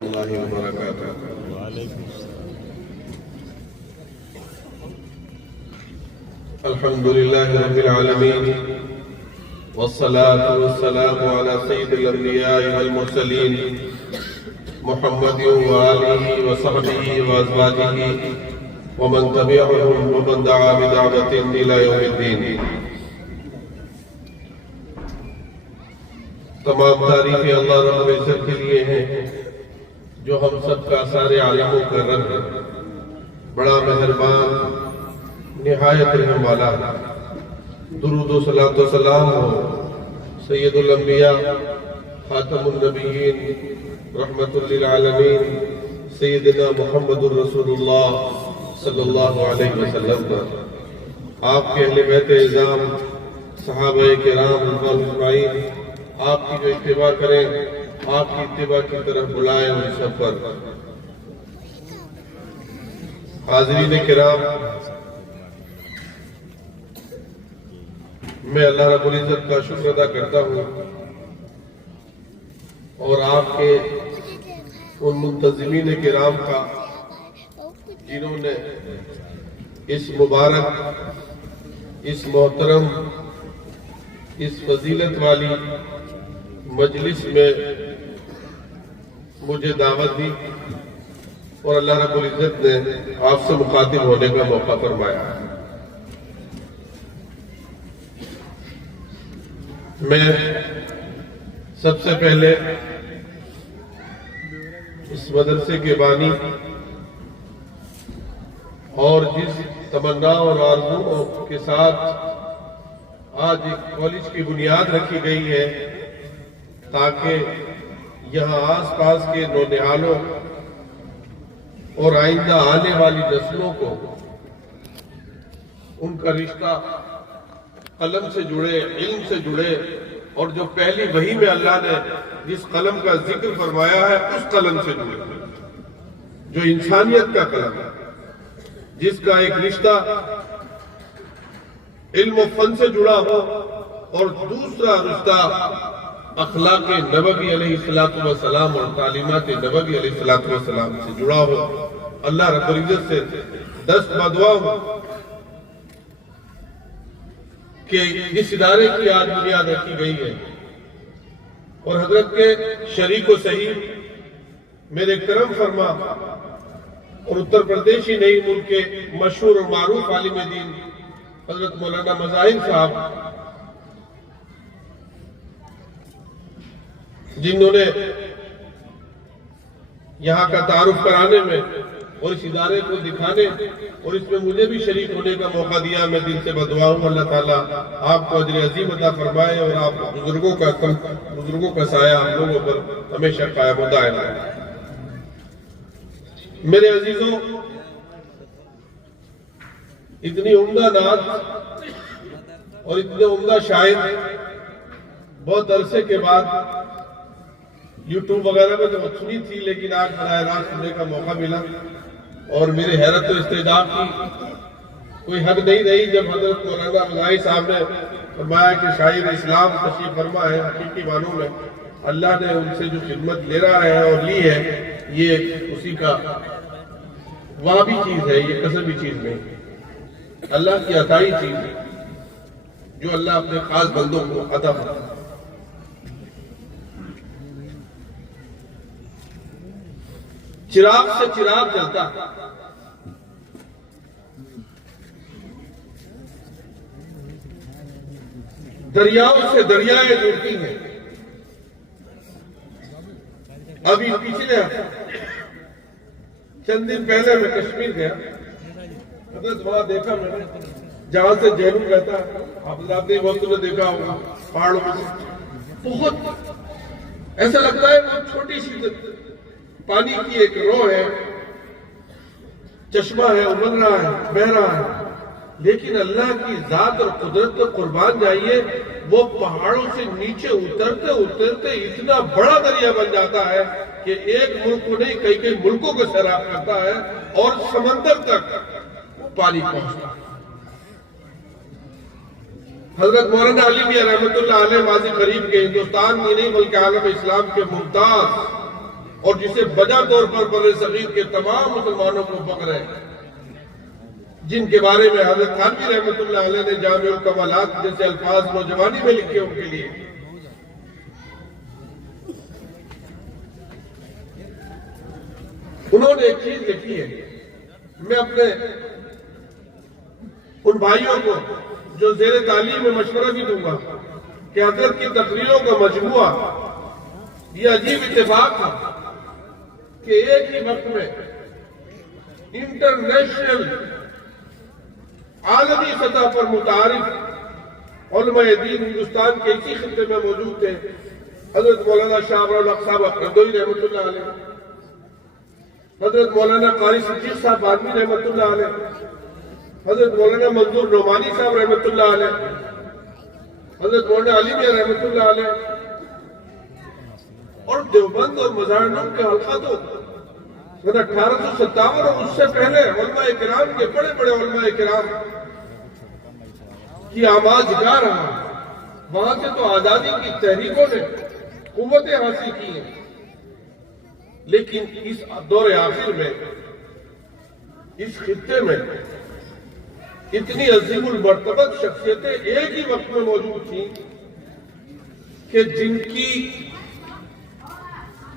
اللہ وبرکاتہ۔ الحمد للہ رب العالمین والصلاة والسلام على سید الانبیاء والمرسلین محمد وآلہ وصحبہ وازواجہ ومن تبعهم ومن دعا بدعوۃ الی یوم الدین۔ تمام تعریفیں اللہ رب العزت کے لیے ہیں جو ہم سب کا سارے عالموں کا رب ہے، بڑا مہربان، نہایت رحم والا۔ درود و صلاۃ و سلام ہو سید الانبیاء خاتم النبیین رحمت للعالمین سیدنا محمد الرسول اللہ صلی اللہ علیہ وسلم پر، آپ کے اہل بیت اعظام صحابہ کرام رضوان اجمعین، آپ کی جو اتباع کریں، آپ کی اتباع کی طرف بلائیں ان سب پر۔ حاضرین کرام، میں اللہ رب العزت کا شکر ادا کرتا ہوں اور آپ کے ان منتظمین کرام کا جنہوں نے اس مبارک، اس محترم، اس فضیلت والی مجلس میں مجھے دعوت دی اور اللہ رب العزت نے آپ سے مخاطب ہونے کا موقع فرمایا۔ میں سب سے پہلے اس مدرسے کے بانی اور جس تمنا اور آرزو کے ساتھ آج ایک کالج کی بنیاد رکھی گئی ہے تاکہ یہاں آس پاس کے نونہالوں اور آئندہ آنے والی نسلوں کو ان کا رشتہ قلم سے جڑے، علم سے جڑے، اور جو پہلی وحی میں اللہ نے جس قلم کا ذکر فرمایا ہے اس قلم سے جڑے، جو انسانیت کا قلم ہے، جس کا ایک رشتہ علم و فن سے جڑا ہو اور دوسرا رشتہ اخلاق نبوی علیہ السلام اور تعلیمات نبوی علیہ السلام سے جڑا ہو۔ اللہ رب العزت سے دست بدعا ہوں کہ اس ادارے کی آج بنیاد رکھی گئی ہے اور حضرت کے شریک و صحیح میرے کرم فرما اور اتر پردیش ہی نہیں ملک کے مشہور اور معروف عالم دین حضرت مولانا مظاہر صاحب، جنہوں نے یہاں کا تعارف کرانے میں اور اس ادارے کو دکھانے اور اس میں مجھے بھی شریک ہونے کا موقع دیا، میں دل سے بدعا ہوں اللہ تعالیٰ آپ کو اجر عظیم عطا فرمائے اور آپ بزرگوں کا سایہ ہم لوگوں پر ہمیشہ قائم و دائم رہے۔ میرے عزیزوں، اتنی عمدہ نعت اور اتنے عمدہ شاعر بہت عرصے کے بعد یوٹیوب وغیرہ میں تو سنی تھی، لیکن آج براہ راست سننے کا موقع ملا اور میرے حیرت و استعجاب کی کوئی حد نہیں رہی جب حضرت مولانا مظاہر صاحب نے فرمایا کہ شاعر اسلام تشریف فرما ہے۔ حقیقی معنوں میں اللہ نے ان سے جو خدمت لے رہا ہے اور لی ہے، یہ اسی کا وہابی چیز ہے، یہ کسبی چیز نہیں، اللہ کی عطائی چیز ہے جو اللہ اپنے خاص بندوں کو عطا فرماتا ہے۔ چراغ سے چراغ جلتا ہے، دریاؤں سے دریائیں جڑتی ہیں۔ ابھی پچھلے چند دن پہلے میں کشمیر گیا، حضرت وہاں دیکھا میں نے جہاں سے جہنم رہتا ہے، آپ نے وقت میں دیکھا ہوگا پہاڑوں میں بہت ایسا لگتا ہے بہت چھوٹی سی پانی کی ایک رو ہے، چشمہ ہے، ابل رہا ہے، بہہ رہا ہے، لیکن اللہ کی ذات اور قدرت کو قربان جائیے، وہ پہاڑوں سے نیچے اترتے اترتے اتنا بڑا دریا بن جاتا ہے کہ ایک ملک کو نہیں کئی ملکوں کو سیراب کرتا ہے اور سمندر تک پانی پہنچتا ہے۔ حضرت مولانا علی میاں رحمت اللہ علیہ ماضی قریب کے ہندوستان میں نہیں بلکہ عالم اسلام کے ممتاز اور جسے بجا طور پر بر صغیر کے تمام مسلمانوں کو فخر ہے، جن کے بارے میں حضرت تھانوی رحمۃ اللہ علیہ نے جامع الکمالات جیسے الفاظ نوجوانی میں لکھے ان کے لیے۔ انہوں نے ایک چیز لکھی ہے، میں اپنے ان بھائیوں کو جو زیر تعلیم میں مشورہ بھی دوں گا کہ حضرت کی تقریروں کا مجموعہ یہ عجیب اتفاق تھا کہ ایک ہی وقت میں انٹرنیشنل عالمی سطح پر متعارف علماء دین ہندوستان کے اسی خطے میں موجود تھے، حضرت مولانا شاہ ابر الحق صاحب اقردوی رحمۃ اللہ علیہ، حضرت مولانا قاری صدیق صاحب بادمی رحمۃ اللہ علیہ، حضرت مولانا منظور نعمانی صاحب رحمۃ اللہ علیہ، حضرت مولانا علی میاں رحمۃ اللہ علیہ، اور دیوبند اور مظاہر نور کا حلقہ تو 1857 اور اس سے پہلے علماء کرام کے بڑے بڑے علماء کرام کی آواز گا رہا۔ وہاں سے تو آزادی کی تحریکوں نے قوتیں حاصل کی ہیں، لیکن اس دور آخر میں اس خطے میں اتنی عظیم المرتبت شخصیتیں ایک ہی وقت میں موجود تھیں کہ جن کی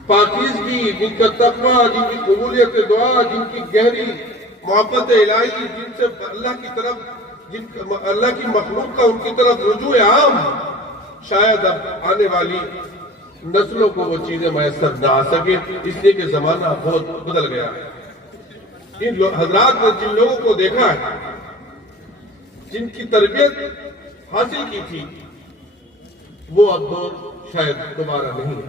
پاکیزگی، جن کا تقویٰ، جن کی قبولیت دعا، جن کی گہری محبت الہی، جن سے اللہ کی طرف اللہ کی مخلوق کا ان کی طرف رجوع عام، شاید اب آنے والی نسلوں کو وہ چیزیں میسر نہ آ سکے، اس لیے کہ زمانہ بہت بدل گیا ہے۔ ان حضرات نے جن لوگوں کو دیکھا ہے، جن کی تربیت حاصل کی تھی، وہ اب دور شاید دوبارہ نہیں ہے۔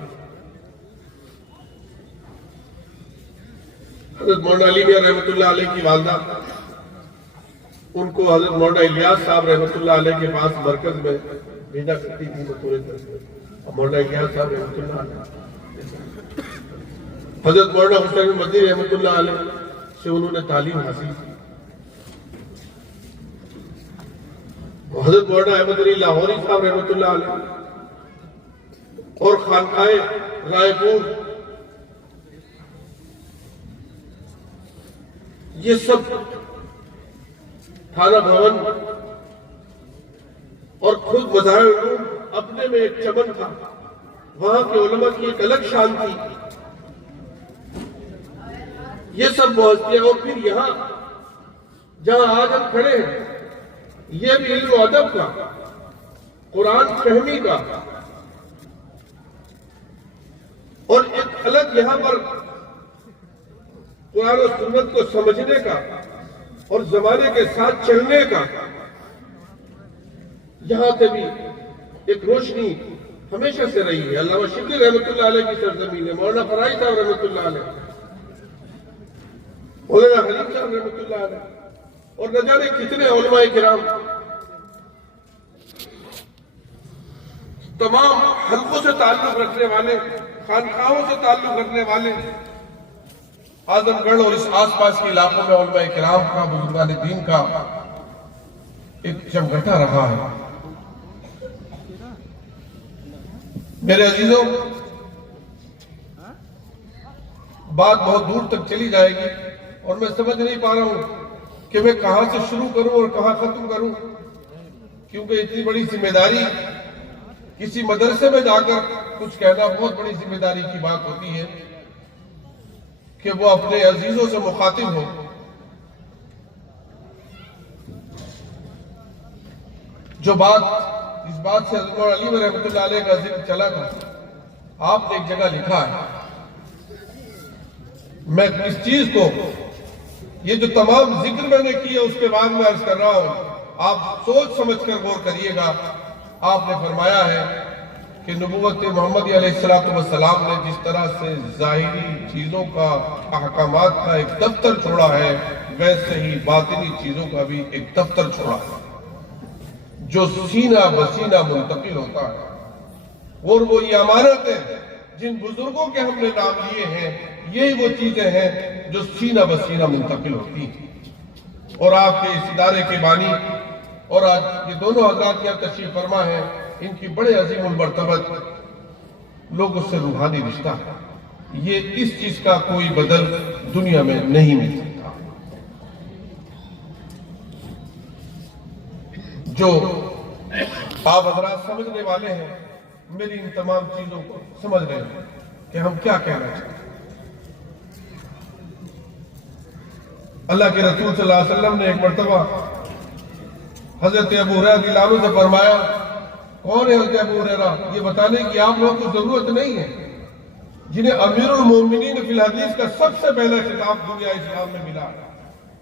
حضرت مولانا علی میاں رحمۃ اللہ علیہ کی والدہ، ان کو حضرت مولانا الیاس صاحب رحمۃ اللہ علیہ کے پاس مرکز میں بھیجا کرتی تھی بطور درس۔ مولانا الیاس صاحب رحمۃ اللہ علیہ، حضرت مولانا حسین مدنی رحمۃ اللہ علیہ سے انہوں نے تعلیم حاصل کی۔ حضرت مولانا احمد علی لاہوری صاحب رحمۃ اللہ علیہ اور خانقاہ رائے پور، یہ سب تھانہ بھون اور خود مظاہر علوم اپنے میں ایک چمن تھا، وہاں کے علماء کی ایک الگ شان تھی۔ یہ سب ہستیاں، اور پھر یہاں جہاں آج ہم کھڑے ہیں، یہ بھی علم و ادب کا، قرآن فہمی کا، اور ایک الگ یہاں پر قرآن و سنت کو سمجھنے کا اور زمانے کے ساتھ چلنے کا، یہاں سے بھی ایک روشنی ہمیشہ سے رہی ہے۔ علامہ شبلی رحمۃ اللہ علیہ کی سرزمین ہے، مولانا فرائی صاحب رحمۃ اللہ علیہ، مولانا حلیم صاحب رحمۃ اللہ علیہ، اور نہ جانے کتنے علماء کرام، تمام حلقوں سے تعلق رکھنے والے، خانقاہوں سے تعلق رکھنے والے، اعظم گڑھ اور اس آس پاس کے علاقوں میں علماء کرام کا، بزرگان دین کا ایک جمگھٹا رہا ہے۔ میرے عزیزوں، بات بہت دور تک چلی جائے گی اور میں سمجھ نہیں پا رہا ہوں کہ میں کہاں سے شروع کروں اور کہاں ختم کروں، کیونکہ اتنی بڑی ذمہ داری، کسی مدرسے میں جا کر کچھ کہنا بہت بڑی ذمہ داری کی بات ہوتی ہے کہ وہ اپنے عزیزوں سے مخاطب ہو۔ جو بات، اس بات سے حضرت علی رحمۃ اللہ علیہ کا ذکر چلا تھا، آپ نے ایک جگہ لکھا ہے، میں اس چیز کو، یہ جو تمام ذکر میں نے کیا اس کے بعد میں عرض کر رہا ہوں، آپ سوچ سمجھ کر غور کریے گا۔ آپ نے فرمایا ہے کہ نبوت محمدی علیہ السلام نے جس طرح سے ظاہری چیزوں کا، احکامات کا ایک دفتر چھوڑا ہے، ویسے ہی باطنی چیزوں کا بھی ایک دفتر چھوڑا ہے جو سینہ بسینہ منتقل ہوتا ہے، اور وہ یہ امانتیں جن بزرگوں کے ہم نے نام لیے ہیں، یہی وہ چیزیں ہیں جو سینہ بسینہ منتقل ہوتی ہیں۔ اور آپ کے اس ادارے کے بانی اور آج یہ دونوں حضرات یہاں تشریف فرما ہیں، ان کی بڑے عظیم المرتبت لوگوں سے روحانی رشتہ ہے۔ یہ اس چیز کا کوئی بدل دنیا میں نہیں مل سکتا. جو آپ حضرات سمجھنے والے ہیں میری ان تمام چیزوں کو سمجھ رہے ہیں کہ ہم کیا کہنا چاہتے ہیں. اللہ کے رسول صلی اللہ علیہ وسلم نے ایک مرتبہ حضرت ابو ہریرہ رضی اللہ عنہ سے فرمایا, کون ہے حضرت ابو ہریرہ؟ یہ بتانے کی آپ لوگوں کو ضرورت نہیں ہے, جنہیں امیر المومنین فی الحدیث کا سب سے پہلا خطاب دنیا اسلام میں ملا,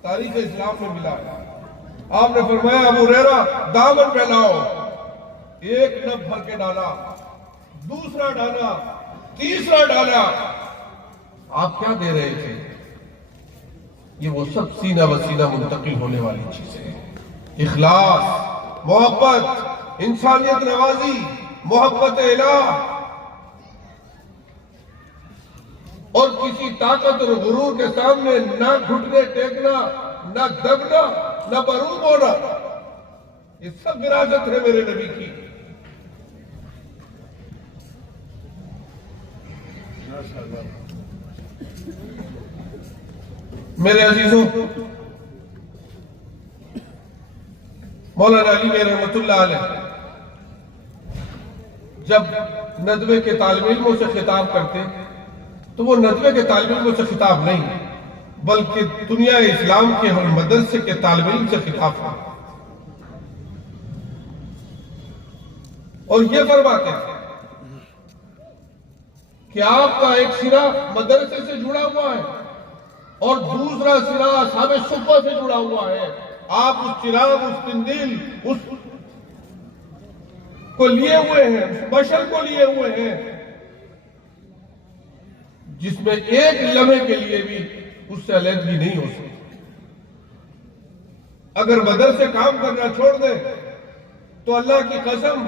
تاریخ اسلام میں ملا. آپ نے فرمایا ابو ہریرہ دامن پھیلاؤ. ایک نب بھر کے ڈالا, دوسرا ڈالا, تیسرا ڈالا. آپ کیا دے رہے تھے؟ یہ وہ سب سینہ بسینہ منتقل ہونے والی چیزیں, اخلاص, محبت, انسانیت نوازی, محبت الہ, اور کسی طاقت اور غرور کے سامنے نہ گھٹنے ٹیکنا, نہ دبنا, نہ مغلوب ہونا. یہ سب وراثت ہے میرے نبی کی. میرے عزیزوں, مولانا علی میں رحمت اللہ علیہ جب ندوے کے طالب علموں سے خطاب کرتے تو وہ ندوے کے طالب علموں سے خطاب نہیں بلکہ دنیا اسلام کے ہر مدرسے کے طالب علم سے خطاب تھا. اور یہ فرماتے ہیں کہ آپ کا ایک سرا مدرسے سے جڑا ہوا ہے اور دوسرا سرا اصحاب صفہ سے جڑا ہوا ہے. آپ اس چراغ, اس قندیل, اس کو لیے ہوئے ہیں, اس مشعل کو لیے ہوئے ہیں جس میں ایک لمحے کے لیے بھی اس سے علیحدگی نہیں ہو سکتی. اگر مدرسے کام کرنا چھوڑ دیں تو اللہ کی قسم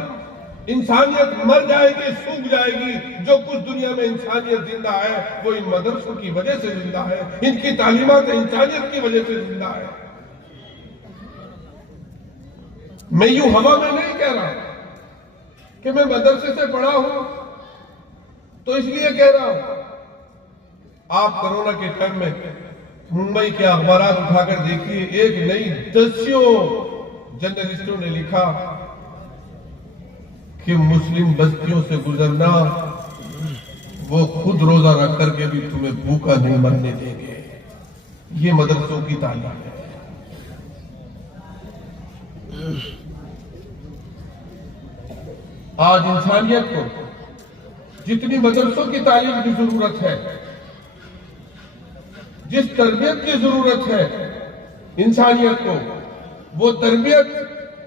انسانیت مر جائے گی, سوکھ جائے گی. جو کچھ دنیا میں انسانیت زندہ ہے وہ ان مدرسوں کی وجہ سے زندہ ہے, ان کی تعلیمات انسانیت کی وجہ سے زندہ ہے. میں یوں ہوا میں نہیں کہہ رہا کہ میں مدرسے سے پڑھا ہوں تو اس لیے کہہ رہا ہوں. آپ کرونا کے ٹائم میں ممبئی کے اخبارات اٹھا کر دیکھیے, ایک نئی دسیوں جرنلسٹوں نے لکھا کہ مسلم بستیوں سے گزرنا وہ خود روزہ رکھ کر کے بھی تمہیں بھوکا نہیں مرنے دیں گے. یہ مدرسوں کی تعلیم ہے. آج انسانیت کو جتنی مدرسوں کی تعلیم کی ضرورت ہے, جس تربیت کی ضرورت ہے انسانیت کو, وہ تربیت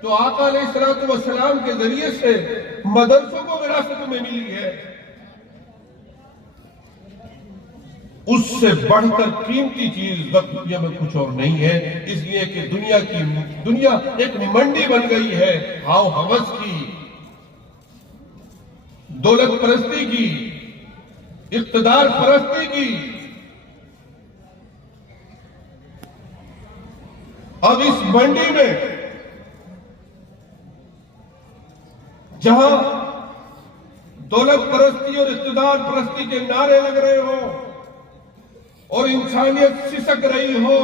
جو آقا علیہ السلام کے ذریعے سے مدرسوں کو وراثت میں ملی ہے, اس سے بڑھ کر قیمتی چیز وقت دنیا میں کچھ اور نہیں ہے. اس لیے کہ دنیا ایک منڈی بن گئی ہے ہاؤ ہوس کی, دولت پرستی کی, اقتدار پرستی کی. اب اس منڈی میں جہاں دولت پرستی اور اقتدار پرستی کے نعرے لگ رہے ہوں اور انسانیت سسک رہی ہو,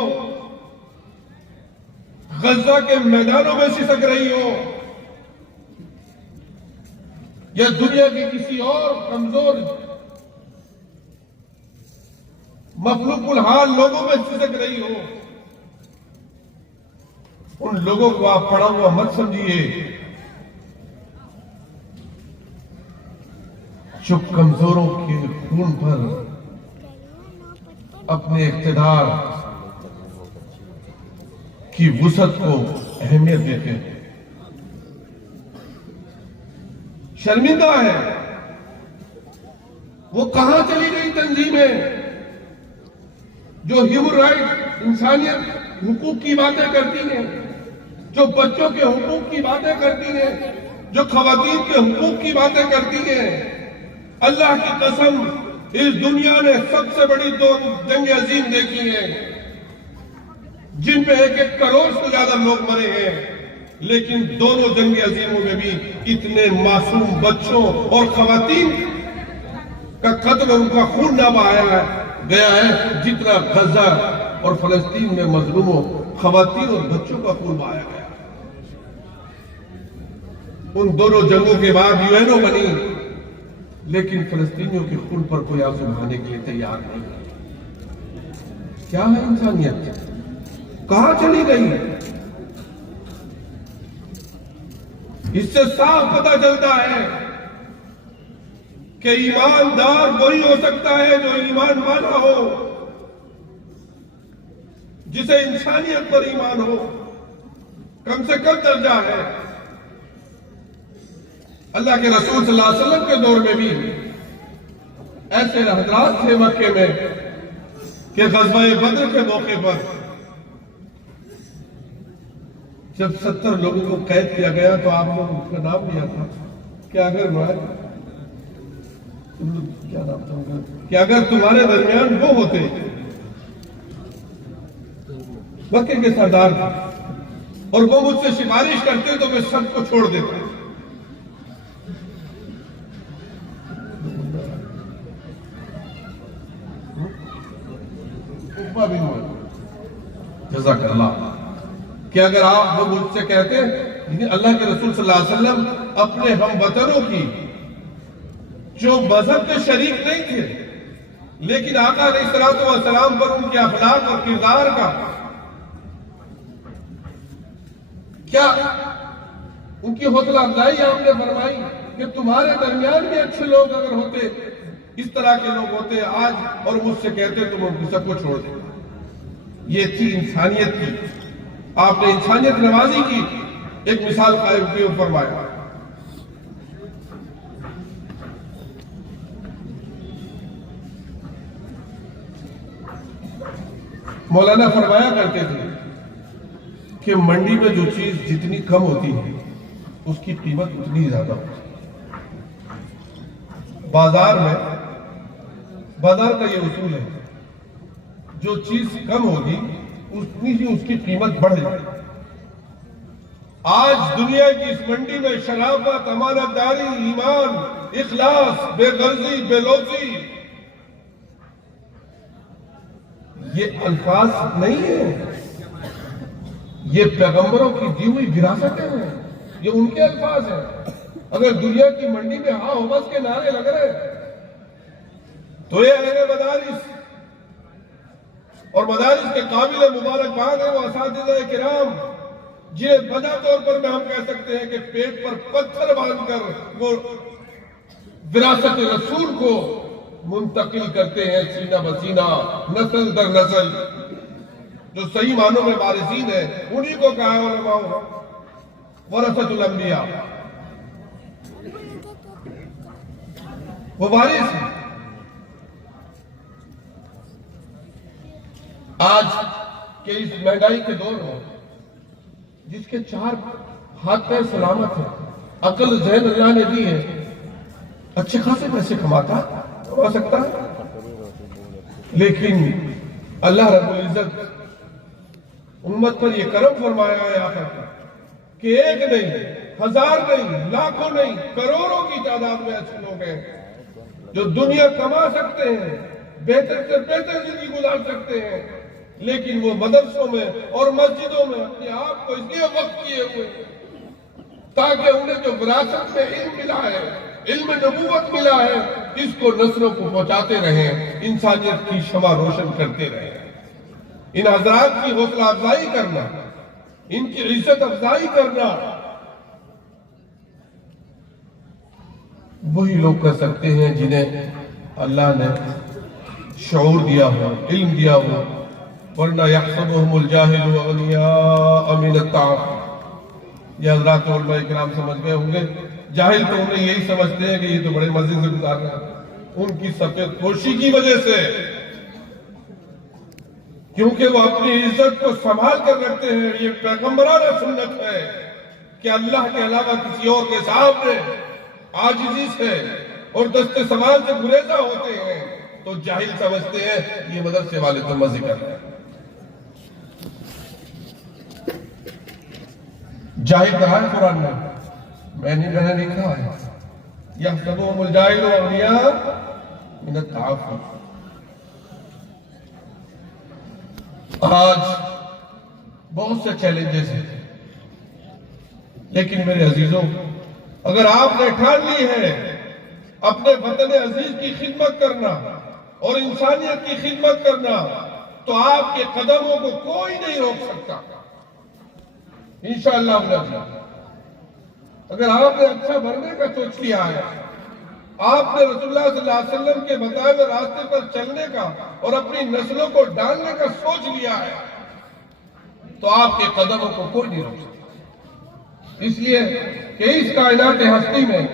غزہ کے میدانوں میں سسک رہی ہو یا دنیا کی کسی اور کمزور مفلوق الحال لوگوں میں سسک رہی ہو, ان لوگوں کو آپ پڑا ہوا مت سمجھیے. جو کمزوروں کے خون پر اپنے اقتدار کی وسعت کو اہمیت دیتے ہیں, شرمندہ ہے. وہ کہاں چلی گئی تنظیمیں جو ہیومن رائٹ, انسانیت, حقوق کی باتیں کرتی ہیں, جو بچوں کے حقوق کی باتیں کرتی ہیں, جو خواتین کے حقوق کی باتیں کرتی ہیں. اللہ کی قسم اس دنیا نے سب سے بڑی دو جنگ عظیم دیکھی ہیں جن پہ 1-1 کروڑ سے زیادہ لوگ مرے ہیں, لیکن دونوں جنگ عظیموں میں بھی اتنے معصوم بچوں اور خواتین کا قتل ان کا خون نہ بہایا گیا ہے جتنا غزہ اور فلسطین میں مظلوموں خواتین اور بچوں کا خون بہایا گیا. ان دونوں جنگوں کے بعد یو این او بنی لیکن فلسطینیوں کے خون پر کوئی آنسو بہانے کے لیے تیار نہیں. کیا ہے انسانیت؟ کہاں چلی گئی؟ اس سے صاف پتہ چلتا ہے کہ ایماندار وہی ہو سکتا ہے جو ایمان والا ہو، جسے انسانیت پر ایمان ہو. کم سے کم درجہ ہے. اللہ کے رسول صلی اللہ علیہ وسلم کے دور میں بھی ایسے حضرات تھے مکے میں کہ غزوہ بدر کے موقع پر جب 70 لوگوں کو قید کیا گیا تو آپ نے ان کا نام لیا تھا کہ اگر تمہارے درمیان وہ ہوتے مکے کے سردار تھے اور وہ مجھ سے سفارش کرتے تو میں سب کو چھوڑ دیتا. جزاک اللہ. کہ اگر آپ وہ مجھ سے کہتے اللہ کے رسول صلی اللہ علیہ وسلم اپنے ہم وطنوں کی جو مذہب کے شریک نہیں تھے لیکن آقا علیہ السلام پر ان کے اخلاق اور کردار کا کیا ان کی حوصلہ افزائی آپ نے فرمائی کہ تمہارے درمیان بھی اچھے لوگ اگر ہوتے، اس طرح کے لوگ ہوتے آج، اور مجھ سے کہتے تم ان سب کو چھوڑ دیں. یہ تھی انسانیت کی. آپ نے انسانیت نوازی کی ایک مثال قائم کی اور فرمایا. مولانا فرمایا کرتے تھے کہ منڈی میں جو چیز جتنی کم ہوتی ہے اس کی قیمت اتنی زیادہ ہوتی ہے. بازار کا یہ اصول ہے، جو چیز کم ہوگی اتنی ہی اس کی قیمت بڑھ جائے گی. آج دنیا کی اس منڈی میں شرافت، امانت داری، ایمان، اخلاص، بے غرضی، بے لوثی یہ الفاظ نہیں ہیں، یہ پیغمبروں کی دی ہوئی وراثتیں ہیں، یہ ان کے الفاظ ہیں. اگر دنیا کی منڈی میں ہاں ہومس کے نعرے لگ رہے ہیں تو یہ اہل مدارس اور مدارس کے قابل مبارکباد ہیں وہ اساتذہ کرام جنہیں بجا طور پر میں ہم کہہ سکتے ہیں کہ پیٹ پر پتھر باندھ کر وہ وراثت رسول کو منتقل کرتے ہیں سینہ بسینہ، نسل در نسل. جو صحیح معنوں میں وارثین ہیں انہی کو کہا ہے علماء ورثۃ الانبیاء. وہ وارث ہیں. آج کے اس مہنگائی کے دور میں جس کے 4 ہاتھ پیر سلامت ہیں، عقل ذہن اللہ نے دی ہے، اچھے خاصے پیسے کما سکتا ہے، لیکن اللہ رب العزت امت پر یہ کرم فرمایا ہے آخر کا کہ 1 نہیں، 1000 نہیں، لاکھوں نہیں، کروڑوں کی تعداد میں ایسے لوگ ہیں جو دنیا کما سکتے ہیں، بہتر سے بہتر زندگی گزار سکتے ہیں، لیکن وہ مدرسوں میں اور مسجدوں میں اپنے آپ کو اس لیے وقت کیے ہوئے تاکہ انہیں جو وراثت میں علم ملا ہے، علم نبوت ملا ہے، اس کو نسلوں کو پہنچاتے رہیں، انسانیت کی شمع روشن کرتے رہیں. ان حضرات کی حوصلہ افزائی کرنا، ان کی عزت افزائی کرنا وہی لوگ کر سکتے ہیں جنہیں اللہ نے شعور دیا ہو، علم دیا ہو. ورنہ یحسبهم الجاہل اغنیاء من التعفف. یہ حضرات علماء کرام سمجھ گئے ہوں گے، جاہل تو انہیں یہی سمجھتے ہیں کہ یہ تو بڑے مزے سے گزار رہا ہے، ان کی سفید پوشی کی وجہ سے، کیونکہ وہ اپنی عزت کو سنبھال کر رکھتے ہیں. یہ پیغمبرانہ سنت ہے کہ اللہ کے علاوہ کسی اور کے سامنے عاجزی سے اور دست سوال سے گریزہ ہوتے ہیں. تو جاہل سمجھتے ہیں یہ مدرسے والے تو مزے کر رہے ہیں. جاہل کہا ہے قرآن میں نے لکھا ہے یحسبهم الجاہل اغنیاء من التعفف. آج بہت سے چیلنجز ہیں، لیکن میرے عزیزوں، اگر آپ نے ٹھان لی ہے اپنے وطن عزیز کی خدمت کرنا اور انسانیت کی خدمت کرنا، تو آپ کے قدموں کو کوئی نہیں روک سکتا انشاءاللہ. اگر آپ نے اچھا بننے کا سوچ لیا ہے، آپ نے رسول اللہ صلی اللہ علیہ وسلم کے بتائے ہوئے راستے پر چلنے کا اور اپنی نسلوں کو ڈالنے کا سوچ لیا ہے، تو آپ کے قدموں کو کوئی نہیں روک سکتا. اس لیے کہ اس کائنات ہستی میں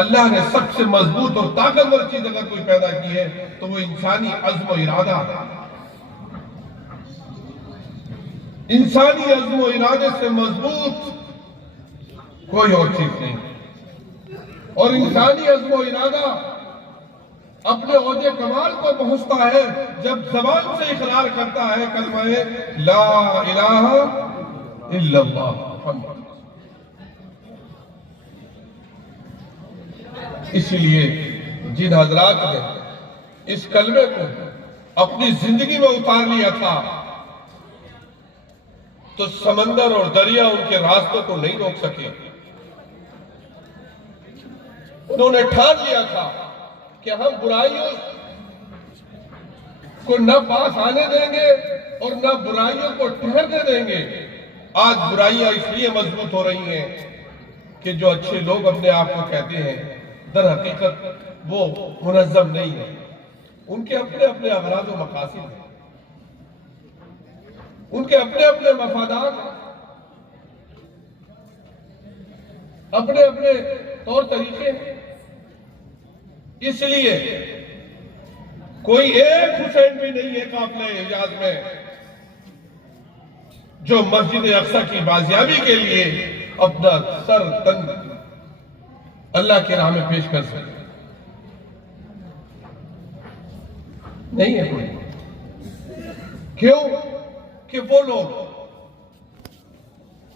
اللہ نے سب سے مضبوط اور طاقتور چیز اگر کوئی پیدا کی ہے تو وہ انسانی عزم و ارادہ ہے. انسانی عزم و ارادے سے مضبوط کوئی اور چیز نہیں. اور انسانی عزم و ارادہ اپنے اوج کمال کو پہنچتا ہے جب زبان سے اقرار کرتا ہے کلمہ لا الہ الا اللہ محمد. اس لیے جن حضرات نے اس کلمے کو اپنی زندگی میں اتار لیا تھا تو سمندر اور دریا ان کے راستوں کو نہیں روک سکے. انہوں نے ٹھان لیا تھا کہ ہم برائیوں کو نہ پاس آنے دیں گے اور نہ برائیوں کو ٹھہرنے دیں گے. آج برائیاں اس لیے مضبوط ہو رہی ہیں کہ جو اچھے لوگ اپنے آپ کو کہتے ہیں در حقیقت وہ منظم نہیں ہیں. ان کے اپنے اپنے اغراض و مقاصد ہیں، ان کے اپنے اپنے مفادات ہیں، اپنے اپنے طور طریقے ہیں. اس لیے کوئی ایک حسین بھی نہیں ہے قافلہ حجاز میں جو مسجد اقصی کی بازیابی کے لیے اپنا سر تن اللہ کی راہ میں پیش کر سکے. نہیں ہے کوئی. کیوں کہ وہ لوگ،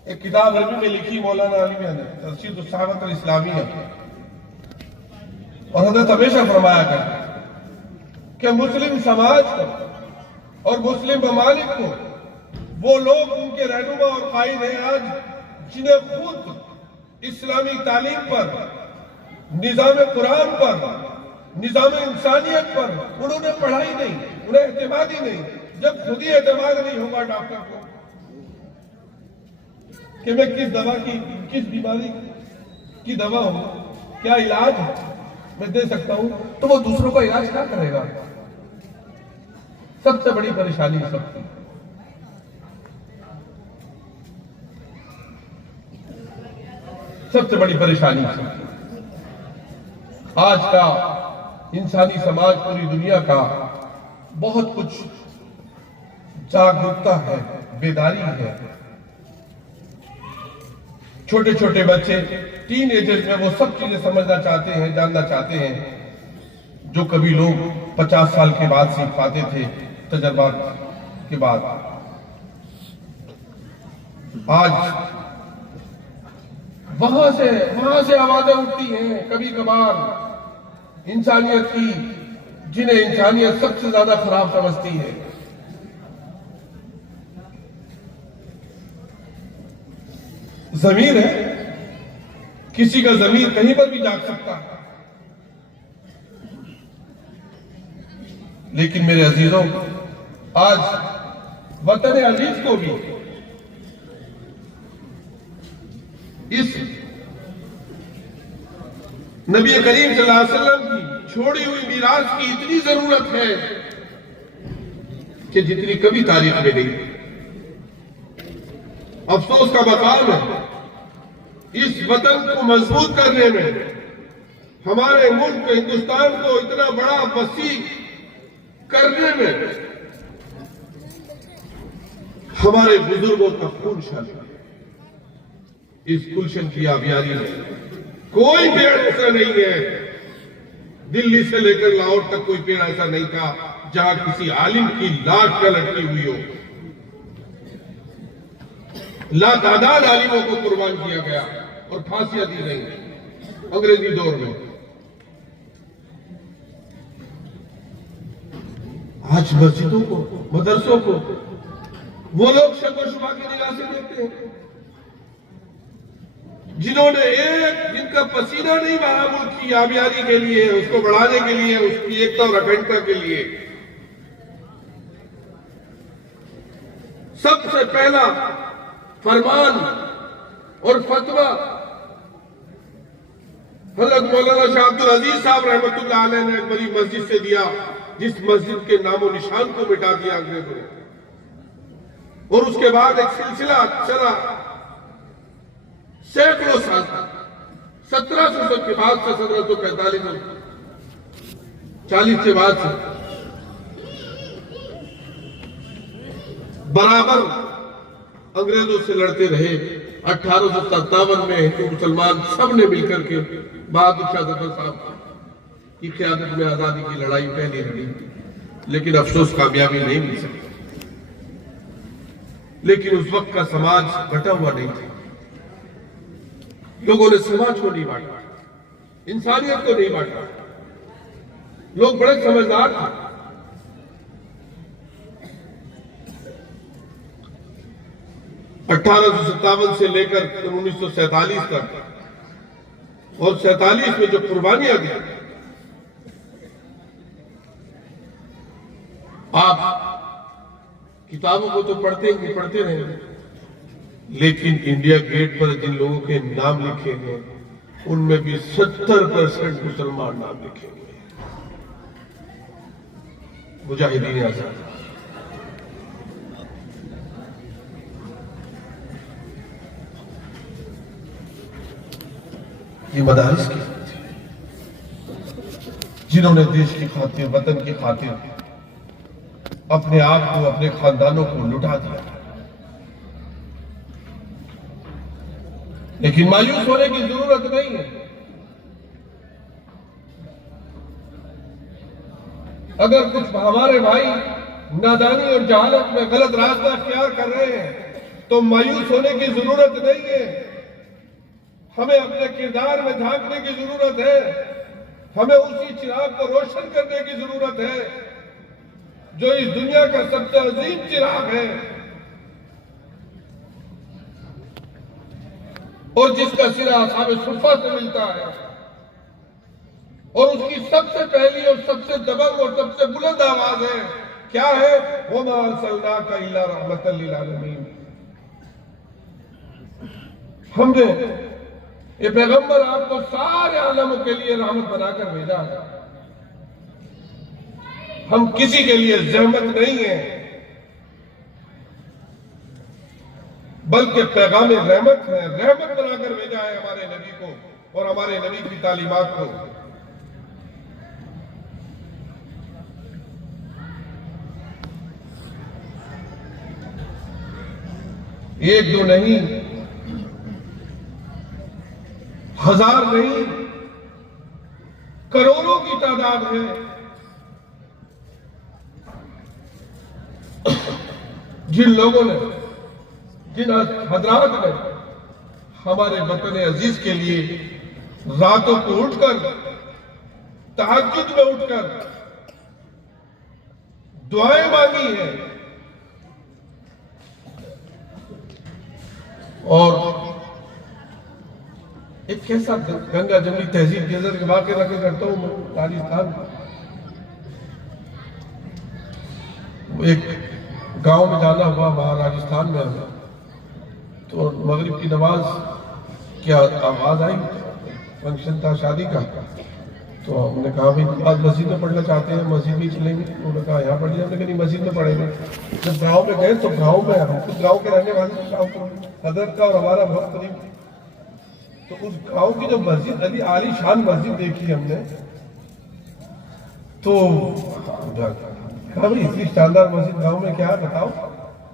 ایک کتاب عربی میں لکھی مولانا علی نے ترشید الصحابۃ الاسلامیہ، اور حضرت ہمیشہ فرمایا کرتے کہ مسلم سماج کو اور مسلم ممالک کو وہ لوگ ان کے رہنما اور قائد ہیں آج جنہیں خود اسلامی تعلیم پر، نظام قرآن پر، نظام انسانیت پر انہوں نے پڑھائی نہیں، انہیں اعتماد ہی نہیں. جب خود ہی اعتماد نہیں ہوگا ڈاکٹر کو کہ میں کس دوا کی، کس بیماری کی دوا ہوں، کیا علاج میں دے سکتا ہوں، تو وہ دوسروں کا علاج کیا کرے گا؟ سب سے بڑی پریشانی سب کی. سب سے بڑی پریشانی آج کا انسانی سماج، پوری دنیا کا بہت کچھ جاگرکتا ہے، بیداری ہے. چھوٹے چھوٹے بچے ٹین ایجر میں وہ سب چیزیں سمجھنا چاہتے ہیں، جاننا چاہتے ہیں جو کبھی لوگ 50 سال کے بعد سیکھ پاتے تھے تجربات کے بعد. آج وہاں سے آوازیں اٹھتی ہیں کبھی کبھار انسانیت کی، جنہیں انسانیت سب سے زیادہ خراب سمجھتی ہے. ضمیر ہے، کسی کا ضمیر کہیں پر بھی جاگ سکتا ہے. لیکن میرے عزیزوں، آج وطن عزیز کو بھی اس نبی کریم صلی اللہ علیہ وسلم کی چھوڑی ہوئی میراث کی اتنی ضرورت ہے کہ جتنی کبھی تاریخ میں نہیں. افسوس کا مقام ہے اس وطن کو مضبوط کرنے میں، ہمارے ملک ہندوستان کو اتنا بڑا وسیع کرنے میں ہمارے بزرگوں کا خون شامل ہے. اس گلشن کی آبیاری میں کوئی پیڑ ایسا نہیں ہے، دلی سے لے کر لاہور تک کوئی پیڑ ایسا نہیں تھا جہاں کسی عالم کی لاش نہ لٹکی ہوئی ہو. لاتعداد عالموں کو قربان کیا گیا اور پھانسیاں دی گئی انگریزی دور میں. آج مسجدوں کو، مدرسوں کو وہ لوگ شک و شبہ کی نگاہ سے دیکھتے ہیں جنہوں نے جن کا پسینہ نہیں بہا ملک کی آبیاری کے لیے، اس کو بڑھانے کے لیے، اس کی ایکتا اور اکھنڈتا کے لیے۔ سب سے پہلا فرمان اور فتویٰ حضرت مولانا شاہ عبد العزیز صاحب رحمۃ اللہ علیہ نے ایک بڑی مسجد سے دیا، جس مسجد کے نام و نشان کو مٹا دیا انگریزوں نے، اور اس کے بعد ایک سلسلہ چلا سینکڑوں سال تک، 1700 کے بعد سے 1745 40 کے بعد سے برابر انگریزوں سے لڑتے رہے۔ 1857 میں ہندو مسلمان سب نے مل کر کے بہادر شاہ ظفر صاحب کی قیادت میں آزادی کی لڑائی پہلی لڑی، لیکن افسوس کامیابی نہیں مل سکی۔ لیکن اس وقت کا سماج بٹا ہوا نہیں تھا، لوگوں نے سماج کو نہیں بانٹا، انسانیت کو نہیں بانٹا، لوگ بڑے سمجھدار تھے۔ 1857 سے لے کر 1947 تک، اور 47 میں جو قربانیاں دی، آپ کتابوں کو تو پڑھتے رہے، لیکن انڈیا گیٹ پر جن لوگوں کے نام لکھے گئے ان میں بھی 70% مسلمان نام لکھے گئے، مجاہدین آزاد۔ یہ مدارس کی جنہوں نے دیش کی خاطر، وطن کی خاطر اپنے آپ کو، اپنے خاندانوں کو لٹا دیا، لیکن مایوس ہونے کی ضرورت نہیں ہے۔ اگر کچھ ہمارے بھائی نادانی اور جہالت میں غلط راستہ اختیار کر رہے ہیں تو مایوس ہونے کی ضرورت نہیں ہے۔ ہمیں اپنے کردار میں جھانکنے کی ضرورت ہے، ہمیں اسی چراغ کو روشن کرنے کی ضرورت ہے جو اس دنیا کا سب سے عظیم چراغ ہے، اور جس کا سرا اصحاب صفہ سے ملتا ہے، اور اس کی سب سے پہلی اور سب سے دبنگ اور سب سے بلند آواز ہے، کیا ہے؟ وَمَا أَرْسَلْنَاكَ إِلَّا رَحْمَةً لِّلْعَالَمِينَ۔ ہم نے یہ پیغمبر آپ کو سارے عالموں کے لیے رحمت بنا کر بھیجا ہے، ہم کسی کے لیے زحمت نہیں ہیں، بلکہ پیغام رحمت ہے، رحمت بنا کر بھیجا ہے ہمارے نبی کو اور ہمارے نبی کی تعلیمات کو۔ ایک دو نہیں، ہزار نہیں، کروڑوں کی تعداد ہے جن لوگوں نے، جن حضرات نے ہمارے وطن عزیز کے لیے راتوں کو اٹھ کر، تہجد میں اٹھ کر دعائیں مانگی ہیں، اور ایک کیسا گنگا جمنی تہذیب کے اندر واقع رکھا کرتا ہوں میں راجستھان میں۔ ایک گاؤں میں جانا ہوا، وہاں راجستھان میں ہوا، تو مغرب کی نماز کی آواز آئی، فنکشن تھا شادی کا، تو ہم نے کہا بھائی آج مسجد میں پڑھنا چاہتے ہیں، مسجد میں چلیں گے؟ انہوں نے کہا یہاں پڑھ لیا، ہم نے کہا نہیں مسجد میں پڑھیں گے۔ جب گاؤں میں گئے تو گاؤں میں ہم خود گاؤں کے رہنے والے گاؤں حضرت کا اور ہمارا بہت قریب، تو اس گاؤں کی جو مسجد عالی شان مسجد دیکھی ہم نے، تو کہا بھائی اتنی شاندار مسجد گاؤں میں کیا ہے بتاؤ،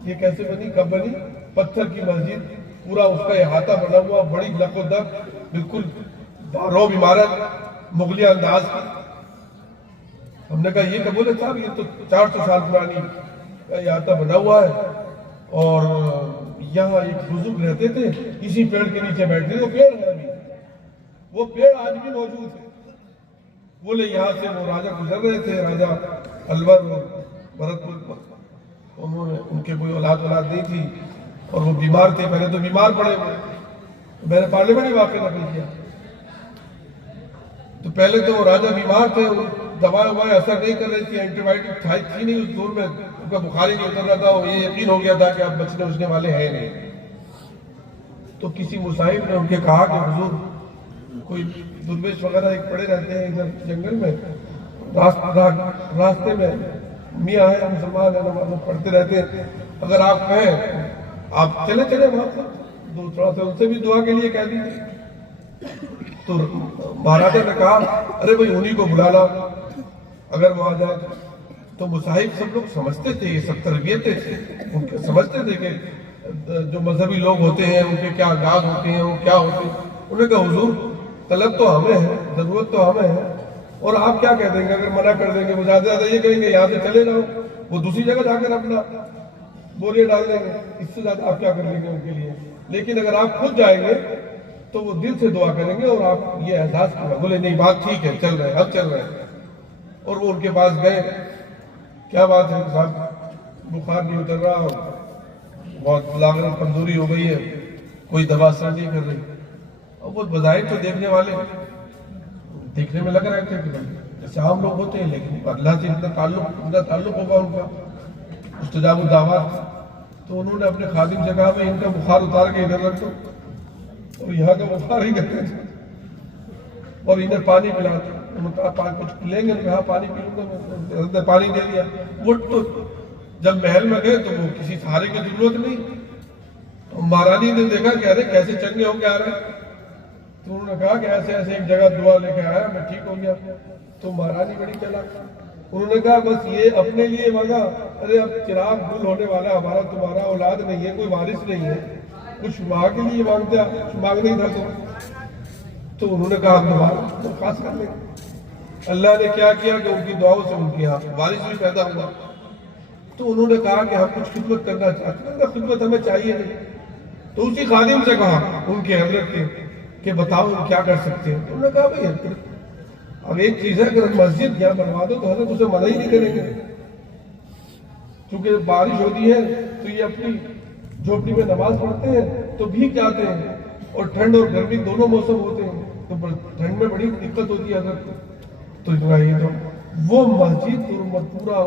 یہ کیسے بنی، کب بنی؟ پتھر کی مسجد، پورا اس کا احاطہ بنا ہوا، بڑی لق و دق، بالکل باروب عمارت، مغلیہ انداز کی۔ ہم نے کہا یہ قبول ہے صاحب، یہ تو 400 سال پرانی احاطہ بنا ہوا ہے، اور یہاں ایک بزرگ رہتے تھے، اسی پیڑ کے نیچے بیٹھتے تھے، وہ پیڑ ہے ابھی، وہ پیڑ آج بھی موجود ہے۔ بولے یہاں سے وہ راجہ گزر رہے تھے، راجہ الور، بھرت پور پر. انہوں نے ان کے کوئی اولاد نہیں تھی اور وہ بیمار تھے. پہلے تو بیمار پڑے ہوئے, میں نے پارلیمنٹ میں واقعہ نقل کیا. تو پہلے تو وہ راجہ بیمار تھے, دوائیں اثر نہیں کر رہی تھی, اینٹی بائیوٹک تھی نہیں اس دور میں, ان کا بخار ہی نہیں اتر رہا تھا. وہ یہ یقین ہو گیا تھا کہ اب بچنے والے ہیں نہیں. تو کسی مصاحب نے ان کے کہا کہ حضور کوئی درویش وغیرہ ایک پڑے رہتے ہیں ادھر جنگل میں, راستے میں میاں ہے, مسلمان ہے, نماز پڑھتے رہتے ہیں, اگر آپ کہیں آپ چلے وہاں سے تھوڑا سا ان سے بھی دعا کے لیے کہہ دیجیے. تو مہاراجا نے کہا ارے بھائی انہی کو بلانا اگر وہ آ جائے. تو مصاحب سب لوگ سمجھتے تھے, یہ سب تربیتیں تھے, ان کے سمجھتے تھے کہ جو مذہبی لوگ ہوتے ہیں ان کے کیا انداز ہوتے ہیں, وہ کیا ہوتے ہیں. انہوں نے کہا حضور طلب تو ہمیں ہے, ضرورت تو ہمیں ہے, اور آپ کیا کہہ دیں گے اگر منع کر دیں گے؟ وہ زیادہ یہ کہیں گے یہاں سے چلے جاؤ, وہ دوسری جگہ جا کر اپنا بوریاں ڈال دیں گے. اس سے زیادہ آپ کیا کر لیں گے ان کے لیے؟ لیکن اگر آپ خود جائیں گے تو وہ دل سے دعا کریں گے اور آپ یہ احساس کریں. بولے نہیں بات ٹھیک ہے, چل رہے ہیں, اب چل رہے ہیں. اور وہ ان کے پاس گئے. کیا بات ہے صاحب, بخار نہیں اتر رہا, بہت لاغرت کمزوری ہو گئی ہے, کوئی دوا اثر نہیں کر رہی. اور وہ بظاہر تو دیکھنے والے دیکھنے میں لگ رہے تھے کہ جیسے عام لوگ ہوتے ہیں, لیکن اللہ سے اتنا تعلق ہوگا ان کا, مستجاب الدعوات. تو انہوں نے اپنے خادم سے کہا میں ان کا بخار اتار کے ادھر رکھ دوں اور یہاں کا بخار ہی کرتے تھے, اور انہیں پانی پلا دو. انہوں نے کہا کچھ لیں گے؟ کہا پانی پی لوں گا. میں نے پانی دے دیا. وہ تو جب محل میں گئے تو وہ کسی سہارے کی ضرورت نہیں. تو مہارانی نے دیکھا کہ ارے کیسے چنگے ہو کے آ رہے ہیں. تو انہوں نے کہا کہ ایسے ایک جگہ دعا لے کے آیا, میں ٹھیک ہو گیا. تو مہارانی بڑی چلاک, انہوں نے کہا بس یہ اپنے لیے مانگا, ارے اب چراغ گل ہونے والا, ہمارا تمہارا اولاد نہیں ہے, کوئی وارث نہیں ہے, کچھ ماں کے لیے مانگتے, کچھ مانگ نہیں تھا. تو انہوں نے کہا ہم تمہارا درخواست کر لیں. اللہ نے کیا کیا کہ ان کی دعاؤں سے ان کے یہاں وارث بھی پیدا ہوا. تو انہوں نے کہا کہ ہم کچھ خدمت کرنا چاہتے ہیں. خدمت ہمیں چاہیے نہیں. تو اسی خادم سے کہا ان کے حضرت کے کہ بتاؤ ہم کیا کر سکتے ہیں. انہوں نے کہا بھائی اب ایک چیز ہے, اگر مسجد یہاں بنوا دو تو حضرت اسے منع ہی نہیں کریں گے. چونکہ بارش ہوتی ہے تو یہ اپنی جھوپڑی میں نماز پڑھتے ہیں تو بھیگ جاتے ہیں, اور ٹھنڈ اور گرمی دونوں موسم ہوتے ہیں, تو ٹھنڈ میں بڑی دقت ہوتی ہے حضرت. تو یہ تو وہ مسجد پورا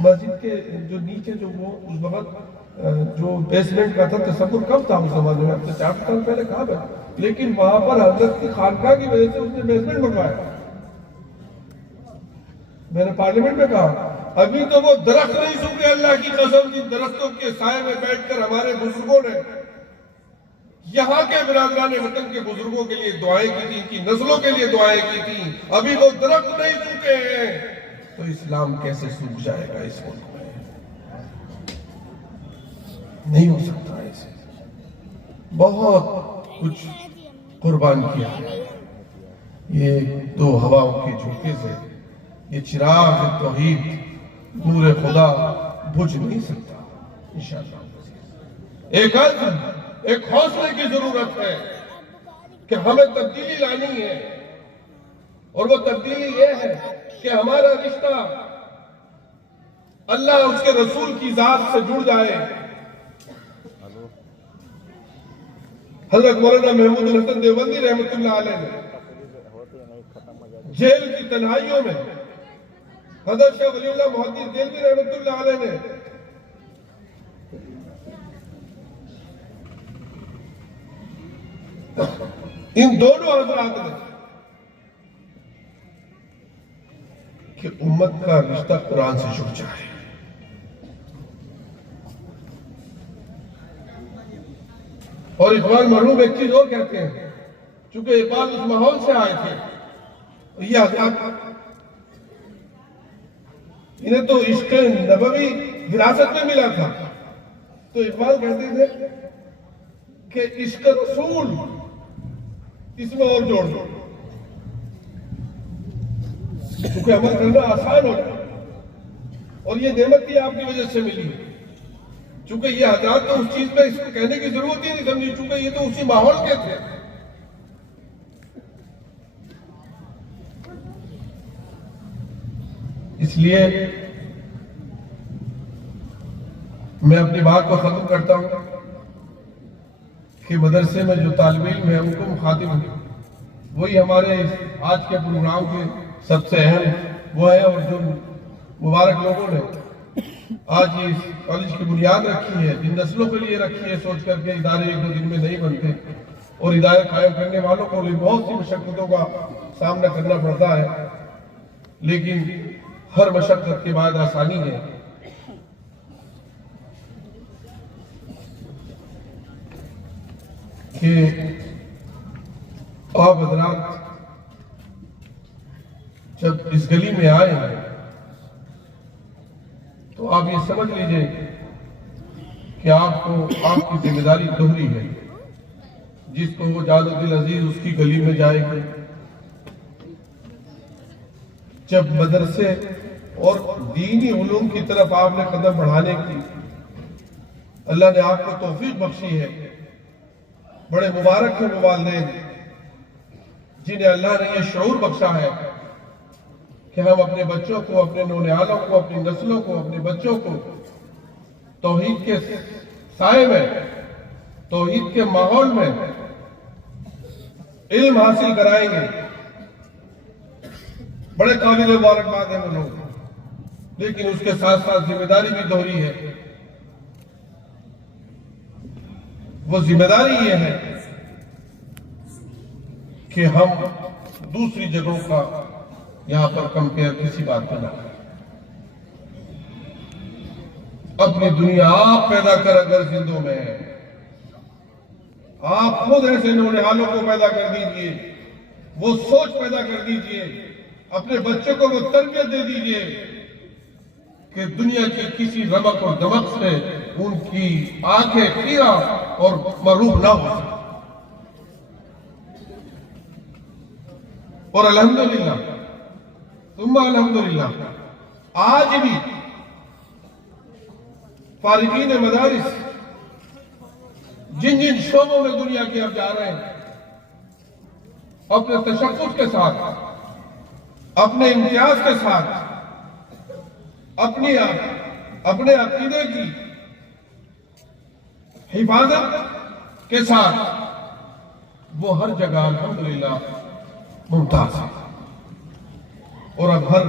مسجد کے جو نیچے جو وہ اس وقت جو بیسمنٹ کا تھا, تصور کم تھا اس زمانے میں, اب سے 4 سال پہلے کہاں پہ, لیکن وہاں پر حضرت کی خانقاہ کی وجہ سے اس نے بیسمنٹ بنوایا. میں نے پارلیمنٹ میں کہا ابھی تو وہ درخت نہیں سوکھے, اللہ کی قسم, جن درختوں کے سائے میں بیٹھ کر ہمارے بزرگوں نے یہاں کے برادران وطن کے بزرگوں کے لیے دعائیں کی تھی, ان کی نسلوں کے لیے دعائیں کی تھی, ابھی وہ درخت نہیں سوکھے ہیں, تو اسلام کیسے سوکھ جائے گا اس ملک میں؟ نہیں ہو سکتا ایسے. بہت کچھ قربان کیا. یہ 2 ہواؤں کے جھونکے سے یہ چراغ توحید نور خدا بجھ نہیں سکتا انشاءاللہ. ایک عزم, ایک حوصلے کی ضرورت ہے کہ ہمیں تبدیلی لانی ہے, اور وہ تبدیلی یہ ہے کہ ہمارا رشتہ اللہ اور اس کے رسول کی ذات سے جڑ جائے. حضرت مولانا محمود الحسن دیوبندی رحمۃ اللہ علیہ نے جیل کی تنہائیوں میں, حضرت شاہ ولی اللہ محدث دہلوی رحمۃ اللہ علیہ نے ان دونوں حضرات نے کہ امت کا رشتہ قرآن سے جڑ جائے. اور اقبال مرحوم ایک چیز اور کہتے ہیں, چونکہ اقبال اس ماحول سے آئے تھے, یہ حضرات انہیں تو عشق نبوی وراثت میں ملا تھا, تو اقبال کہتے تھے کہ عشق رسول اس میں اور جوڑ دو, کیونکہ عمل کرنا آسان ہو جائے, اور یہ نعمت بھی آپ کی وجہ سے ملی. چونکہ یہ حضرات تو اس چیز میں اس کو کہنے کی ضرورت ہی نہیں سمجھی, چونکہ یہ تو اسی ماحول کے تھے. اس لیے میں اپنی بات کو ختم کرتا ہوں کہ مدرسے میں جو طالب علم ہے ان کو مخاطب ہوں، وہی ہمارے آج کے پروگرام کے سب سے اہم وہ ہے، اور جو مبارک لوگوں نے آج اس کالج کی بنیاد رکھی ہے، جن نسلوں کے لیے رکھی ہے، سوچ کر کے ادارے ایک دو دن میں نہیں بنتے، اور ادارے قائم کرنے والوں کو بھی بہت سی مشقتوں کا سامنا کرنا پڑتا ہے، لیکن ہر مشقت کے بعد آسانی ہے۔ کہ آپ حضرات جب اس گلی میں آئے ہیں تو آپ یہ سمجھ لیجئے کہ آپ کی ذمہ داری دوہری ہے۔ جس کو وہ جاد و دل عزیز اس کی گلی میں جائے گے، جب مدرسے اور دینی علوم کی طرف آپ نے قدم بڑھانے کی اللہ نے آپ کو توفیق بخشی ہے، بڑے مبارک ہیں وہ والدین جنہیں اللہ نے یہ شعور بخشا ہے کہ ہم اپنے بچوں کو، اپنے نونہالوں کو، اپنی نسلوں کو، اپنے بچوں کو توحید کے سائے میں، توحید کے ماحول میں علم حاصل کرائیں گے۔ بڑے قابل مبارکباد ہیں وہ لوگ، لیکن اس کے ساتھ ساتھ ذمہ داری بھی دوہری ہے۔ وہ ذمہ داری یہ ہے کہ ہم دوسری جگہوں کا یہاں پر کمپیئر کسی بات پہ نہ کریں۔ اپنی دنیا آپ پیدا کر اگر زندوں میں ہے، آپ خود ایسے نونہالوں کو پیدا کر دیجئے، وہ سوچ پیدا کر دیجئے، اپنے بچوں کو وہ تربیت دے دیجئے کہ دنیا کی کسی رمق اور دمق سے ان کی آنکھیں خیرہ اور مروب نہ ہو سکے۔ اور الحمدللہ ثم الحمدللہ آج بھی فارغین مدارس جن جن شعبوں میں دنیا کے اب جا رہے ہیں، اپنے تشخص کے ساتھ، اپنے امتیاز کے ساتھ، اپنے عقیدے کی حفاظت کے ساتھ، وہ ہر جگہ الحمدللہ ممتاز ہے۔ اور اب ہر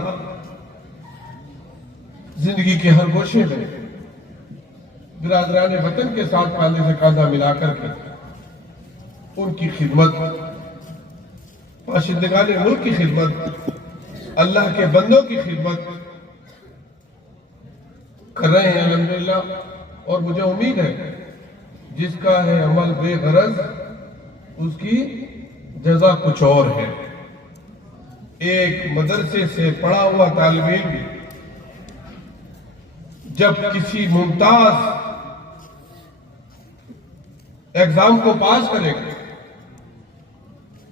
زندگی کے ہر گوشے میں برادران وطن کے ساتھ کاندھے سے کاندھا ملا کر کے ان کی خدمت، باشندگان ملک کی خدمت، اللہ کے بندوں کی خدمت کر رہے ہیں الحمدللہ۔ اور مجھے امید ہے جس کا ہے عمل بے غرض اس کی جزا کچھ اور ہے۔ ایک مدرسے سے پڑھا ہوا طالب علم جب کسی ممتاز ایگزام کو پاس کرے گا،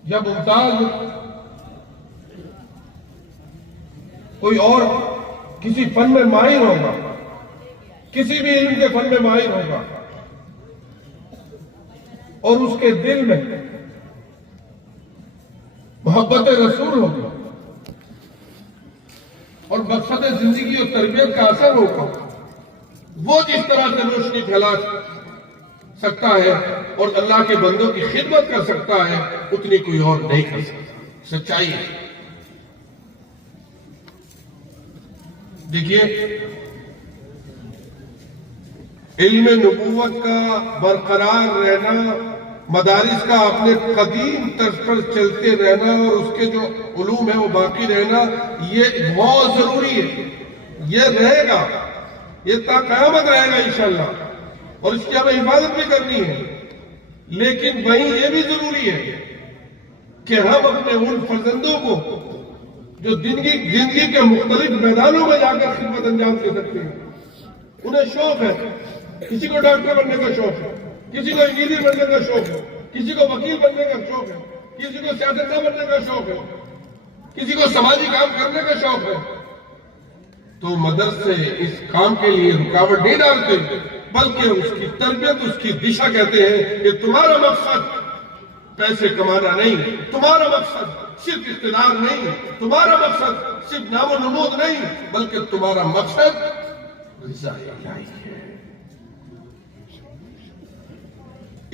یا ممتاز کوئی اور کسی فن میں ماہر ہوگا، کسی بھی علم کے فن میں ماہر ہوگا، اور اس کے دل میں محبت رسول ہوگی اور مقصد زندگی اور تربیت کا اثر ہوگا، وہ جس طرح سے روشنی پھیلا سکتا ہے اور اللہ کے بندوں کی خدمت کر سکتا ہے، اتنی کوئی اور نہیں کر سکتا۔ سچائی ہے۔ دیکھیے، علم نبوت کا برقرار رہنا، مدارس کا اپنے قدیم طرز پر چلتے رہنا اور اس کے جو علوم ہیں وہ باقی رہنا، یہ بہت ضروری ہے۔ یہ رہے گا، یہ تا قیامت رہے گا انشاءاللہ، اور اس کی ہمیں حفاظت بھی کرنی ہے۔ لیکن وہیں یہ بھی ضروری ہے کہ ہم اپنے ان فرزندوں کو جو زندگی کے مختلف میدانوں میں جا کر خدمت انجام دے سکتے ہیں، انہیں شوق ہے، کسی کو ڈاکٹر بننے کا شوق ہے، کسی کو انجینئر بننے کا شوق ہے، کسی کو وکیل بننے کا شوق ہے، کسی کو سیاستداں بننے کا شوق ہے، کسی کو سماجی کام کرنے کا شوق ہے، تو مدرسے اس کام کے لیے رکاوٹ نہیں ڈالتے، بلکہ اس کی تربیت، اس کی دشا کہتے ہیں کہ تمہارا مقصد پیسے کمانا نہیں، تمہارا مقصد صرف اقتدار نہیں، تمہارا مقصد صرف نام و نمود نہیں، بلکہ تمہارا مقصد رضا الہی ہے۔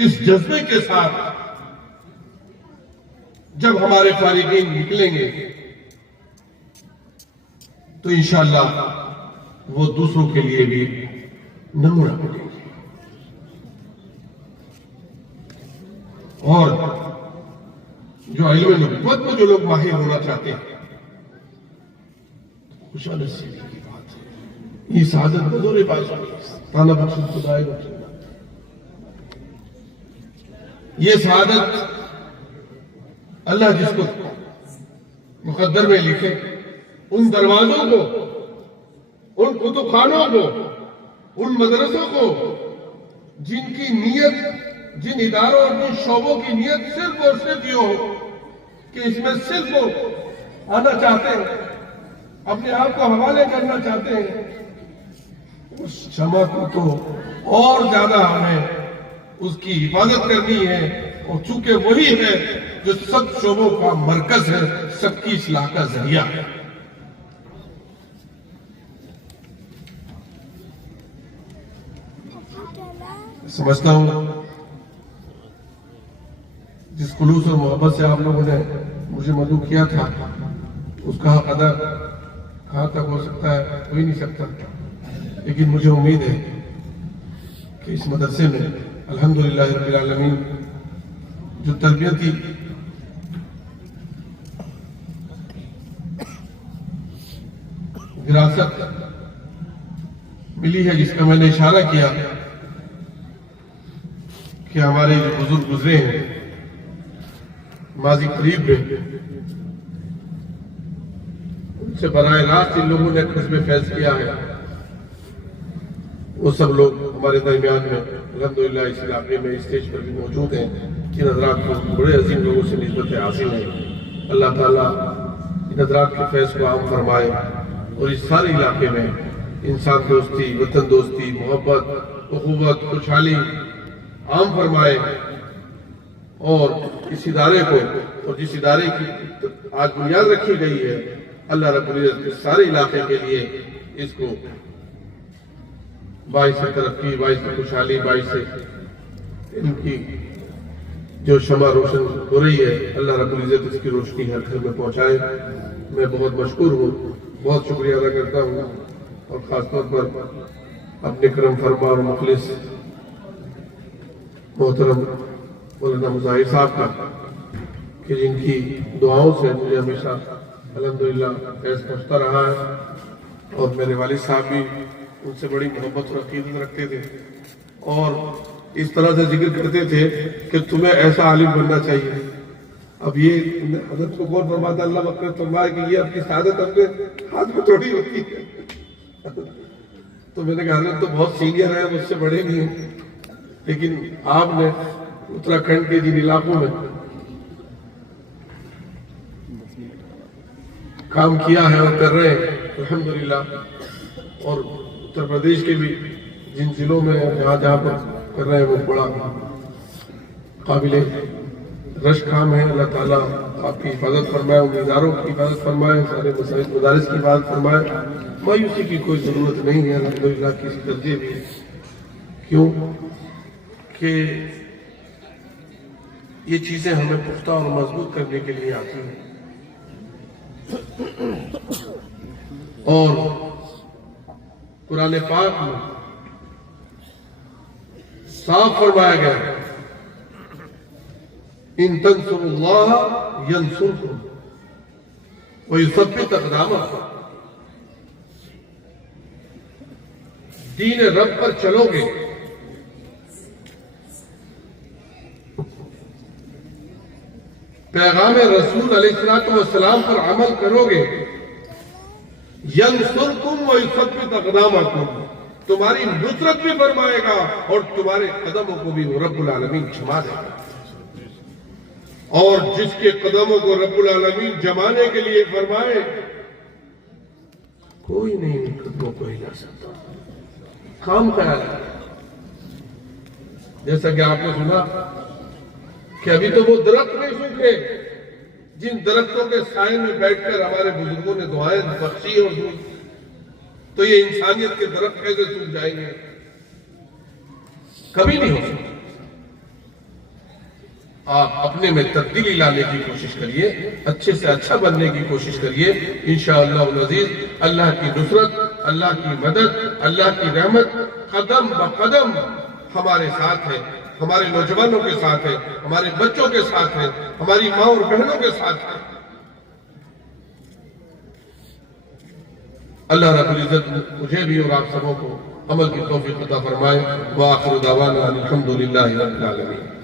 اس جذبے کے ساتھ جب ہمارے فارغین نکلیں گے تو انشاءاللہ وہ دوسروں کے لیے بھی نمونہ بنیں گے. اور جو علم نبوت میں جو لوگ ماہر ہونا چاہتے ہیں، خوش نصیبی کی بات ہے. یہ سعادت بدور بازو تانا بخش خدائے بخش. یہ سعادت اللہ جس کو مقدر میں لکھے، ان دروازوں کو، ان کتب خانوں کو، ان مدرسوں کو جن کی نیت، جن اداروں اور جن شعبوں کی نیت صرف اور صرف یہ ہو کہ اس میں صرف وہ آنا چاہتے ہیں، اپنے آپ کو حوالے کرنا چاہتے ہیں، اس شمع کو تو اور زیادہ ہمیں اس کی حفاظت کرنی ہے. اور چونکہ وہی ہے جو سب شعبوں کا مرکز ہے، سب کی اصلاح کا ذریعہ ہے. سمجھتا ہوں جس خلوص اور محبت سے آپ لوگوں نے مجھے مدعو کیا تھا، اس کا حق ادا کہاں تک ہو سکتا ہے ہو ہی نہیں سکتا. لیکن مجھے امید ہے کہ اس مدرسے میں الحمدللہ رب العالمین جو تربیتی وراثت ملی ہے، جس کا میں نے اشارہ کیا کہ ہمارے جو بزرگ گزرے ہیں ماضی قریب میں، ان سے براہ راست ان لوگوں نے قصب فیض کیا ہے. وہ سب لوگ ہمارے درمیان میں الحمدللہ اس علاقے میں اسٹیج پر بھی موجود ہیں. ان حضرات کو بڑے عظیم لوگوں سے نسبت حاصل ہے. اللہ تعالیٰ ان حضرات کے فیض کو عام فرمائے اور اس سارے علاقے میں انسان دوستی، وطن دوستی، محبت، اخوت، خوشحالی عام فرمائے. اور اس ادارے کو، اور جس ادارے کی آج بنیاد رکھی گئی ہے، اللہ رب العزت کے سارے علاقے کے لیے اس کو باعث ترقی، باعث خوشحالی، باعث ان کی جو شمع روشن ہو رہی ہے، اللہ رب العزت اس کی روشنی ہر گھر میں پہنچائے. میں بہت مشکور ہوں، بہت شکریہ ادا کرتا ہوں، اور خاص طور پر اپنے کرم فرما اور مخلص محترم مولانا مظاہر صاحب کا، کہ جن کی دعاؤں سے مجھے ہمیشہ الحمدللہ فیض پہنچتا رہا ہے. اور میرے والد صاحب بھی ان سے بڑی محبت اور عقیدت رکھتے تھے، اور اس طرح سے ذکر کرتے تھے کہ تمہیں ایسا عالم بننا چاہیے. اب یہ حضرت کو غور فرماتا اللہ مغفرت فرمائے کہ یہ اپنی سعادت اپنے ہاتھ میں تھوڑی ہوتی ہے. تو میں نے کہا حضرت تو بہت سینئر ہے، مجھ سے بڑے بھی ہیں، لیکن آپ نے اتراکھنڈ کے جن علاقوں میں کام کیا ہے اور کر رہے ہیں الحمدللہ، اور اتر پردیش کے بھی جن ضلعوں میں جہاں جہاں پر کر رہے ہیں وہ بڑا قابل رش کام ہے. اللہ تعالیٰ آپ کی حفاظت فرمائے، ان اداروں کی حفاظت فرمائے، سارے مساجد مدارس کی حفاظت فرمائے. مایوسی کی کوئی ضرورت نہیں ہے، الحمدللہ کسی درجے بھی. کیوں کہ یہ چیزیں ہمیں پختہ اور مضبوط کرنے کے لیے آتی ہیں. اور قرآن پاک میں صاف فرمایا گیا ہے ان تنصروا اللہ ینصرکم ویثبت اقدامکم. دین رب پر چلو گے، پیغام رسول علیہ السلام پر عمل کرو گے، ینصرکم ویثبت اقدامکم، تمہاری نصرت بھی فرمائے گا اور تمہارے قدموں کو بھی رب العالمین جما دے گا. اور جس کے قدموں کو رب العالمین جمانے کے لیے فرمائے، کوئی نہیں ان قدموں کو ہلا سکتا. کام خیال ہے، جیسا کہ آپ نے سنا کہ ابھی تو وہ درخت نہیں سوکھے جن درختوں کے سائے میں بیٹھ کر ہمارے بزرگوں نے دعائیں بخشی اور دی. تو یہ انسانیت کے درخت کیسے سوکھ جائیں گے؟ کبھی نہیں ہو سکتا. آپ اپنے میں تبدیلی لانے کی کوشش کریے، اچھے سے اچھا بننے کی کوشش کریے، انشاءاللہ العزیز اللہ کی نصرت، اللہ کی مدد، اللہ کی رحمت قدم بقدم ہمارے ساتھ ہے، ہمارے نوجوانوں کے ساتھ ہے، ہمارے بچوں کے ساتھ ہے، ہماری ماں اور بہنوں کے ساتھ ہے۔ اللہ رب العزت مجھے بھی اور آپ سبوں کو عمل کی توفیق عطا فرمائے۔ وآخر دعوانا الحمدللہ رب العالمین۔